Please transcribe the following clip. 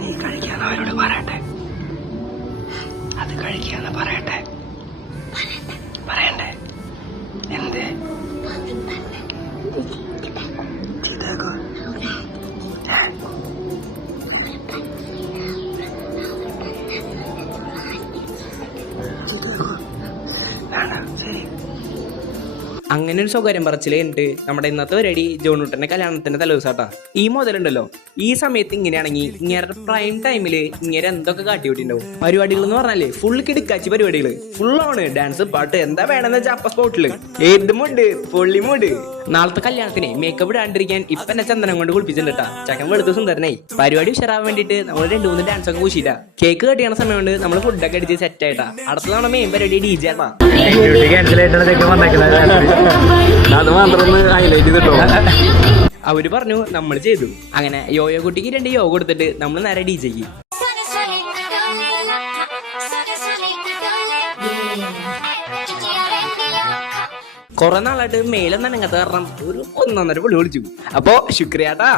നീ കഴിക്കാന്ന് അവരോട് പറയട്ടെ. അത് കഴിക്കാന്ന് പറയട്ടെ. പറയണ്ടേ? എന്ത് ശരി. അങ്ങനെ ഒരു സ്വകാര്യം പറച്ചിൽ കഴിഞ്ഞിട്ട് നമ്മുടെ ഇന്നത്തെ പരിപാടി ജോണൂട്ടന്റെ കല്യാണത്തിന്റെ തലേദിവസാട്ടാ. ഈ മുതലുണ്ടല്ലോ, ഈ സമയത്ത് ഇങ്ങനെയാണെങ്കിൽ ഇങ്ങനെ പ്രൈം ടൈമില് ഇങ്ങനെ എന്തൊക്കെ കാട്ടിവിട്ടുണ്ടാവും. പരിപാടികൾ എന്ന് പറഞ്ഞാല് ഫുൾ കിടക്കാച്ചി പരിപാടികള്, ഫുള്ളാണ് ഡാൻസ് പാട്ട് എന്താ വേണമെന്ന് വെച്ചാൽ അപ്പ സ്പോട്ടില് ഏതുമുണ്ട്, പൊള്ളിമുണ്ട്. നാളത്തെ കല്യാണത്തിന് മേക്കപ്പ് ഇടാണ്ടിരിക്കാൻ ഇപ്പൊ എന്നെ ചന്ദനം കൊണ്ട് കുളിപ്പിച്ചിട്ടാ. ചക്കൻ വെളുത്ത സുന്ദരനായി. പരിപാടി ഉഷാറാവാൻ വേണ്ടിട്ട് നമ്മൾ 2-3 ഡാൻസ് ഒക്കെ കൂശിട്ടാ. കേക്ക് കട്ടിയണ സമയം കൊണ്ട് നമ്മൾ ഫുഡൊക്കെ അടിച്ച് സെറ്റ് ആയിട്ടാ. അടുത്ത നമ്മുടെ മെയിൻ പരിപാടി DJ ആട്ടാ. അത് മാത്രം ഹൈലൈറ്റ് ചെയ്തിട്ടോ. അവര് പറഞ്ഞു, നമ്മൾ ചെയ്തു. അങ്ങനെ യോയോ കുട്ടിക്ക് 2 യോഗ കൊടുത്തിട്ട് നമ്മൾ നേരെ DJക്ക്. കുറെ നാളായിട്ട് മേലൊന്നും അനങ്ങാത്ത കാരണം ഒരു 1.5 പൊളി വിളിച്ചു. അപ്പൊ ശുക്രിയാട്ടാ.